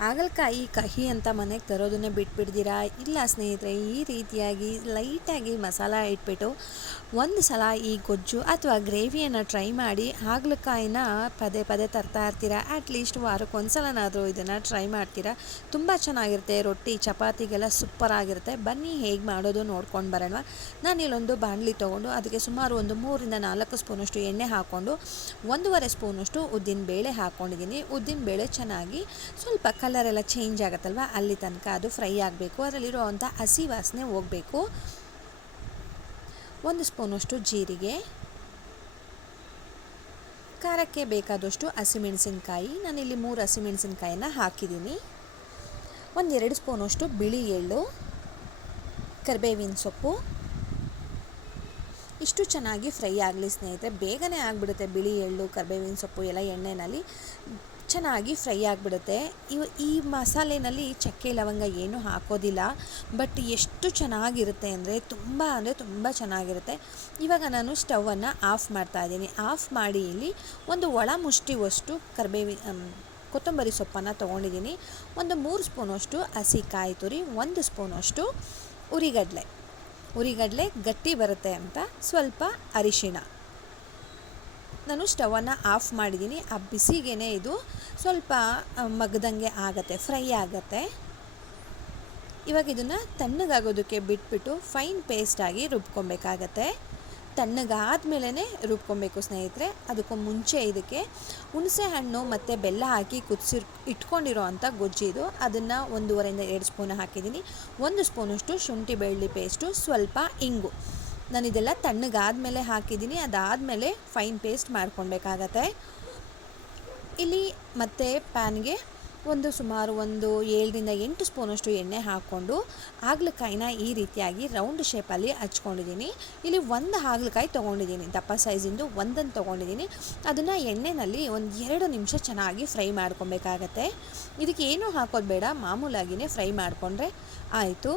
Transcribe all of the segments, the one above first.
ಹಾಗಲಕಾಯಿ ಕಹಿ ಅಂತ ಮನೆಗೆ ತರೋದನ್ನೇ ಬಿಟ್ಬಿಡ್ತೀರಾ ಇಲ್ಲ ಸ್ನೇಹಿತರೆ, ಈ ರೀತಿಯಾಗಿ ಲೈಟಾಗಿ ಮಸಾಲ ಇಟ್ಬಿಟ್ಟು ಒಂದು ಸಲ ಈ ಗೊಜ್ಜು ಅಥವಾ ಗ್ರೇವಿಯನ್ನು ಟ್ರೈ ಮಾಡಿ ಹಾಗಲಕಾಯಿನ ಪದೇ ಪದೇ ತರ್ತಾ ಇರ್ತೀರಾ? ಅಟ್ಲೀಸ್ಟ್ ವಾರಕ್ಕೆ ಒಂದು ಸಲನಾದರೂ ಇದನ್ನು ಟ್ರೈ ಮಾಡ್ತೀರಾ? ತುಂಬ ಚೆನ್ನಾಗಿರುತ್ತೆ, ರೊಟ್ಟಿ, ಚಪಾತಿಗೆಲ್ಲ ಸೂಪರ್ ಆಗಿರುತ್ತೆ. ಬನ್ನಿ ಹೇಗೆ ಮಾಡೋದು ನೋಡ್ಕೊಂಡು ಬರೋಣ. ನಾನು ಇಲ್ಲೊಂದು ಬಾಣಲಿ ತೊಗೊಂಡು ಅದಕ್ಕೆ ಸುಮಾರು ಒಂದು ಮೂರಿಂದ ನಾಲ್ಕು ಸ್ಪೂನಷ್ಟು ಎಣ್ಣೆ ಹಾಕ್ಕೊಂಡು ಒಂದೂವರೆ ಸ್ಪೂನಷ್ಟು ಉದ್ದಿನ ಬೇಳೆ ಹಾಕ್ಕೊಂಡಿದ್ದೀನಿ ಉದ್ದಿನ ಬೇಳೆ ಚೆನ್ನಾಗಿ ಸ್ವಲ್ಪ ಕಲರ್ ಎಲ್ಲ ಚೇಂಜ್ ಆಗುತ್ತಲ್ವ? ಅಲ್ಲಿ ತನಕ ಅದು ಫ್ರೈ ಆಗಬೇಕು. ಅದರಲ್ಲಿರುವಂಥ ಹಸಿ ವಾಸನೆ ಹೋಗಬೇಕು. ಒಂದು ಸ್ಪೂನಷ್ಟು ಜೀರಿಗೆ. ಖಾರಕ್ಕೆ ಬೇಕಾದಷ್ಟು ಹಸಿಮೆಣಸಿನ್ಕಾಯಿ. ನಾನಿಲ್ಲಿ ಮೂರು ಹಸಿಮೆಣಸಿನ್ಕಾಯಿನ ಹಾಕಿದ್ದೀನಿ. ಒಂದೆರಡು ಸ್ಪೂನಷ್ಟು ಬಿಳಿ ಎಳ್ಳು. ಕರಿಬೇವಿನ ಸೊಪ್ಪು. ಇಷ್ಟು ಚೆನ್ನಾಗಿ ಫ್ರೈ ಆಗಲಿ ಸ್ನೇಹಿತರೆ. ಬೇಗನೆ ಆಗಿಬಿಡುತ್ತೆ ಬಿಳಿ ಎಳ್ಳು, ಕರಿಬೇವಿನ ಸೊಪ್ಪು, ಎಲ್ಲ ಎಣ್ಣೆಯಲ್ಲಿ ಚೆನ್ನಾಗಿ ಫ್ರೈ ಆಗಿಬಿಡುತ್ತೆ. ಇವ, ಈ ಮಸಾಲೆನಲ್ಲಿ ಚಕ್ಕೆ, ಲವಂಗ ಏನೂ ಹಾಕೋದಿಲ್ಲ. ಬಟ್ ಎಷ್ಟು ಚೆನ್ನಾಗಿರುತ್ತೆ ಅಂದರೆ ತುಂಬ ಅಂದರೆ ತುಂಬ ಚೆನ್ನಾಗಿರುತ್ತೆ. ಇವಾಗ ನಾನು ಸ್ಟವನ್ನು ಆಫ್ ಮಾಡ್ತಾ ಇದ್ದೀನಿ. ಆಫ್ ಮಾಡಿ ಇಲ್ಲಿ ಒಂದು ಒಳ ಮುಷ್ಟಿವಷ್ಟು ಕರಿಬೇವಿ ಕೊತ್ತಂಬರಿ ಸೊಪ್ಪನ್ನು ತೊಗೊಂಡಿದ್ದೀನಿ. ಒಂದು ಮೂರು ಸ್ಪೂನಷ್ಟು ಹಸಿ ಕಾಯಿ ತುರಿ, ಒಂದು ಸ್ಪೂನಷ್ಟು ಉರಿಗಡಲೆ. ಉರಿಗಡಲೆ ಗಟ್ಟಿ ಬರುತ್ತೆ ಅಂತ ಸ್ವಲ್ಪ ಅರಿಶಿಣ. ನಾನು ಸ್ಟವನ್ನು ಆಫ್ ಮಾಡಿದ್ದೀನಿ. ಆ ಬಿಸಿಗೇ ಇದು ಸ್ವಲ್ಪ ಮಗ್ದಂಗೆ ಆಗುತ್ತೆ, ಫ್ರೈ ಆಗುತ್ತೆ. ಇವಾಗ ಇದನ್ನು ತಣ್ಣಗಾಗೋದಕ್ಕೆ ಬಿಟ್ಬಿಟ್ಟು ಫೈನ್ ಪೇಸ್ಟಾಗಿ ರುಬ್ಕೊಬೇಕಾಗತ್ತೆ. ತಣ್ಣಗಾದಮೇಲೆ ರುಬ್ಕೊಬೇಕು ಸ್ನೇಹಿತರೆ. ಅದಕ್ಕೂ ಮುಂಚೆ ಇದಕ್ಕೆ ಹುಣಸೆ ಹಣ್ಣು ಮತ್ತು ಬೆಲ್ಲ ಹಾಕಿ ಕುದಿಸಿ ಇಟ್ಕೊಂಡಿರೋ ಅಂಥ ಗೊಜ್ಜಿದು ಅದನ್ನು ಒಂದೂವರೆಯಿಂದ ಎರಡು ಸ್ಪೂನ್ ಹಾಕಿದ್ದೀನಿ. ಒಂದು ಸ್ಪೂನಷ್ಟು ಶುಂಠಿ ಬೆಳ್ಳುಳ್ಳಿ ಪೇಸ್ಟು, ಸ್ವಲ್ಪ ಇಂಗು. ನಾನು ಇದೆಲ್ಲ ತಣ್ಣಗಾದ್ಮೇಲೆ ಹಾಕಿದ್ದೀನಿ. ಅದಾದಮೇಲೆ ಫೈನ್ ಪೇಸ್ಟ್ ಮಾಡ್ಕೊಳ್ಬೇಕಾಗತ್ತೆ. ಇಲ್ಲಿ ಮತ್ತೆ ಪ್ಯಾನ್ಗೆ ಒಂದು ಸುಮಾರು ಒಂದು ಏಳರಿಂದ ಎಂಟು ಸ್ಪೂನಷ್ಟು ಎಣ್ಣೆ ಹಾಕ್ಕೊಂಡು ಹಾಗಲಕಾಯಿನ ಈ ರೀತಿಯಾಗಿ ರೌಂಡ್ ಶೇಪಲ್ಲಿ ಹಚ್ಕೊಂಡಿದ್ದೀನಿ. ಇಲ್ಲಿ ಒಂದು ಹಾಗಲಕಾಯಿ ತೊಗೊಂಡಿದ್ದೀನಿ. ದಪ್ಪ ಸೈಜಿಂದು ಒಂದನ್ನು ತೊಗೊಂಡಿದ್ದೀನಿ. ಅದನ್ನು ಎಣ್ಣೆಯಲ್ಲಿ ಒಂದು ಎರಡು ನಿಮಿಷ ಚೆನ್ನಾಗಿ ಫ್ರೈ ಮಾಡ್ಕೊಬೇಕಾಗತ್ತೆ ಇದಕ್ಕೆ ಏನೂ ಹಾಕೋದು ಬೇಡ. ಮಾಮೂಲಾಗಿಯೇ ಫ್ರೈ ಮಾಡಿಕೊಂಡ್ರೆ ಆಯಿತು.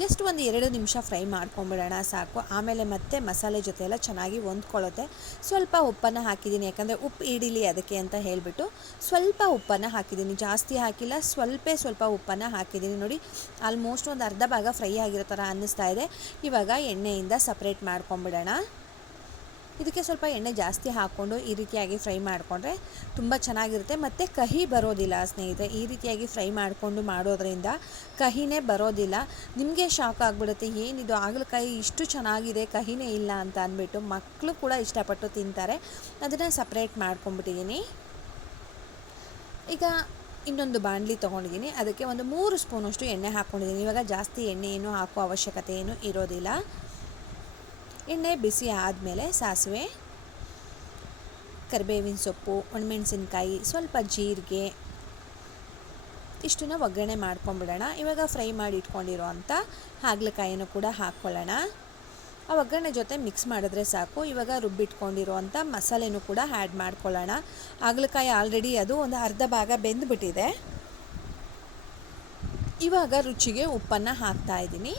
ಜಸ್ಟ್ ಒಂದು ಎರಡು ನಿಮಿಷ ಫ್ರೈ ಮಾಡ್ಕೊಂಬಿಡೋಣ, ಸಾಕು. ಆಮೇಲೆ ಮತ್ತೆ ಮಸಾಲೆ ಜೊತೆ ಎಲ್ಲ ಚೆನ್ನಾಗಿ ಹೊಂದ್ಕೊಳ್ಳುತ್ತೆ. ಸ್ವಲ್ಪ ಉಪ್ಪನ್ನು ಹಾಕಿದ್ದೀನಿ, ಯಾಕಂದರೆ ಉಪ್ಪು ಇಡೀಲಿ ಅದಕ್ಕೆ ಅಂತ ಹೇಳಿಬಿಟ್ಟು ಸ್ವಲ್ಪ ಉಪ್ಪನ್ನು ಹಾಕಿದ್ದೀನಿ. ಜಾಸ್ತಿ ಹಾಕಿಲ್ಲ, ಸ್ವಲ್ಪ ಸ್ವಲ್ಪ ಉಪ್ಪನ್ನು ಹಾಕಿದ್ದೀನಿ. ನೋಡಿ, ಆಲ್ಮೋಸ್ಟ್ ಒಂದು ಅರ್ಧ ಭಾಗ ಫ್ರೈ ಆಗಿರೋ ಥರ ಅನ್ನಿಸ್ತಾ ಇದೆ. ಇವಾಗ ಎಣ್ಣೆಯಿಂದ ಸಪ್ರೇಟ್ ಮಾಡ್ಕೊಂಬಿಡೋಣ. ಇದಕ್ಕೆ ಸ್ವಲ್ಪ ಎಣ್ಣೆ ಜಾಸ್ತಿ ಹಾಕ್ಕೊಂಡು ಈ ರೀತಿಯಾಗಿ ಫ್ರೈ ಮಾಡಿಕೊಂಡ್ರೆ ತುಂಬ ಚೆನ್ನಾಗಿರುತ್ತೆ. ಮತ್ತು ಕಹಿ ಬರೋದಿಲ್ಲ ಸ್ನೇಹಿತರೆ, ಈ ರೀತಿಯಾಗಿ ಫ್ರೈ ಮಾಡಿಕೊಂಡು ಮಾಡೋದ್ರಿಂದ ಕಹಿನೇ ಬರೋದಿಲ್ಲ. ನಿಮಗೆ ಶಾಕ್ ಆಗಿಬಿಡುತ್ತೆ ಏನಿದು ಹಾಗಲಕಾಯಿ ಇಷ್ಟು ಚೆನ್ನಾಗಿದೆ, ಕಹಿನೇ ಇಲ್ಲ ಅಂತ ಅಂದ್ಬಿಟ್ಟು ಮಕ್ಕಳು ಕೂಡ ಇಷ್ಟಪಟ್ಟು ತಿಂತಾರೆ. ಅದನ್ನು ಸಪ್ರೇಟ್ ಮಾಡ್ಕೊಂಬಿಟ್ಟಿದ್ದೀನಿ ಈಗ ಇನ್ನೊಂದು ಬಾಣಲಿ ತೊಗೊಂಡಿದ್ದೀನಿ. ಅದಕ್ಕೆ ಒಂದು ಮೂರು ಸ್ಪೂನಷ್ಟು ಎಣ್ಣೆ ಹಾಕ್ಕೊಂಡಿದ್ದೀನಿ ಇವಾಗ ಜಾಸ್ತಿ ಎಣ್ಣೆ ಏನು ಹಾಕೋ ಅವಶ್ಯಕತೆ ಏನು ಇರೋದಿಲ್ಲ. ಎಣ್ಣೆ ಬಿಸಿ ಆದಮೇಲೆ ಸಾಸಿವೆ, ಕರಿಬೇವಿನ ಸೊಪ್ಪು, ಒಣಮೆಣಸಿನ್ಕಾಯಿ, ಸ್ವಲ್ಪ ಜೀರಿಗೆ, ಇಷ್ಟನ್ನು ಒಗ್ಗರಣೆ ಮಾಡ್ಕೊಂಬಿಡೋಣ. ಇವಾಗ ಫ್ರೈ ಮಾಡಿ ಇಟ್ಕೊಂಡಿರೋ ಅಂಥ ಹಾಗಲಕಾಯಿನೂ ಕೂಡ ಹಾಕ್ಕೊಳ್ಳೋಣ. ಆ ಒಗ್ಗರಣೆ ಜೊತೆ ಮಿಕ್ಸ್ ಮಾಡಿದ್ರೆ ಸಾಕು. ಇವಾಗ ರುಬ್ಬಿಟ್ಕೊಂಡಿರೋ ಅಂಥ ಮಸಾಲೆನೂ ಕೂಡ ಆ್ಯಡ್ ಮಾಡ್ಕೊಳ್ಳೋಣ. ಹಾಗಲಕಾಯಿ ಆಲ್ರೆಡಿ ಅದು ಒಂದು ಅರ್ಧ ಭಾಗ ಬೆಂದುಬಿಟ್ಟಿದೆ. ಇವಾಗ ರುಚಿಗೆ ಉಪ್ಪನ್ನು ಹಾಕ್ತಾ ಇದ್ದೀನಿ.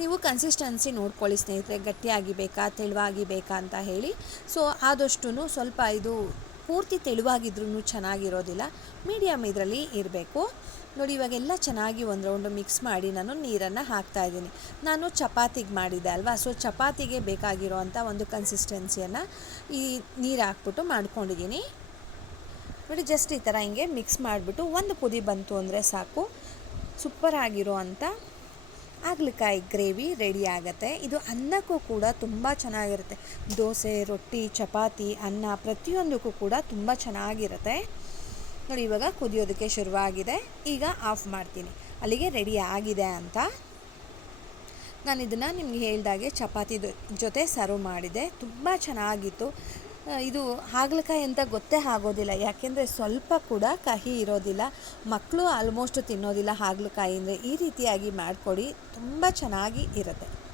ನೀವು ಕನ್ಸಿಸ್ಟೆನ್ಸಿ ನೋಡ್ಕೊಳ್ಳಿ ಸ್ನೇಹಿತರೆ, ಗಟ್ಟಿಯಾಗಿ ಬೇಕಾ, ತೆಳುವಾಗಿ ಬೇಕಾ ಅಂತ ಹೇಳಿ. ಸೊ ಆದಷ್ಟು ಸ್ವಲ್ಪ ಇದು ಪೂರ್ತಿ ತೆಳುವಾಗಿದ್ರೂ ಚೆನ್ನಾಗಿರೋದಿಲ್ಲ. ಮೀಡಿಯಮ್ ಇದರಲ್ಲಿ ಇರಬೇಕು. ನೋಡಿ, ಇವಾಗೆಲ್ಲ ಚೆನ್ನಾಗಿ ಒಂದು ರೌಂಡು ಮಿಕ್ಸ್ ಮಾಡಿ ನಾನು ನೀರನ್ನು ಹಾಕ್ತಾಯಿದ್ದೀನಿ ನಾನು ಚಪಾತಿಗೆ ಮಾಡಿದ್ದೆ ಅಲ್ವಾ? ಸೊ ಚಪಾತಿಗೆ ಬೇಕಾಗಿರೋ ಅಂಥ ಒಂದು ಕನ್ಸಿಸ್ಟೆನ್ಸಿಯನ್ನು ಈ ನೀರು ಹಾಕ್ಬಿಟ್ಟು ಮಾಡ್ಕೊಂಡಿದ್ದೀನಿ. ನೋಡಿ ಜಸ್ಟ್ ಈ ಥರ ಹಿಂಗೆ ಮಿಕ್ಸ್ ಮಾಡಿಬಿಟ್ಟು ಒಂದು ಪುದಿ ಬಂತು ಅಂದರೆ ಸಾಕು. ಸೂಪರ್ ಆಗಿರೋ ಅಂಥ ಹಾಗಲಕಾಯಿ ಗ್ರೇವಿ ರೆಡಿ ಆಗುತ್ತೆ. ಇದು ಅನ್ನಕ್ಕೂ ಕೂಡ ತುಂಬ ಚೆನ್ನಾಗಿರುತ್ತೆ. ದೋಸೆ, ರೊಟ್ಟಿ, ಚಪಾತಿ, ಅನ್ನ ಪ್ರತಿಯೊಂದಕ್ಕೂ ಕೂಡ ತುಂಬ ಚೆನ್ನಾಗಿರುತ್ತೆ. ನೋಡಿ, ಇವಾಗ ಕುದಿಯೋದಕ್ಕೆ ಶುರುವಾಗಿದೆ. ಈಗ ಆಫ್ ಮಾಡ್ತೀನಿ. ಅಲ್ಲಿಗೆ ರೆಡಿ ಆಗಿದೆ ಅಂತ. ನಾನು ಇದನ್ನು ನಿಮ್ಗೆ ಹೇಳಿದಾಗೆ ಚಪಾತಿ ಜೊತೆ ಸರ್ವ್ ಮಾಡಿದೆ. ತುಂಬ ಚೆನ್ನಾಗಿತ್ತು. ಇದು ಹಾಗಲಕಾಯಿ ಅಂತ ಗೊತ್ತೇ ಆಗೋದಿಲ್ಲ. ಯಾಕೆಂದರೆ ಸ್ವಲ್ಪ ಕೂಡ ಕಹಿ ಇರೋದಿಲ್ಲ. ಮಕ್ಕಳು ಆಲ್ಮೋಸ್ಟ್ ತಿನ್ನೋದಿಲ್ಲ ಹಾಗಲಕಾಯಿ ಅಂದರೆ ಈ ರೀತಿಯಾಗಿ ಮಾಡಿಕೊಡಿ. ತುಂಬ ಚೆನ್ನಾಗಿ ಇರುತ್ತೆ.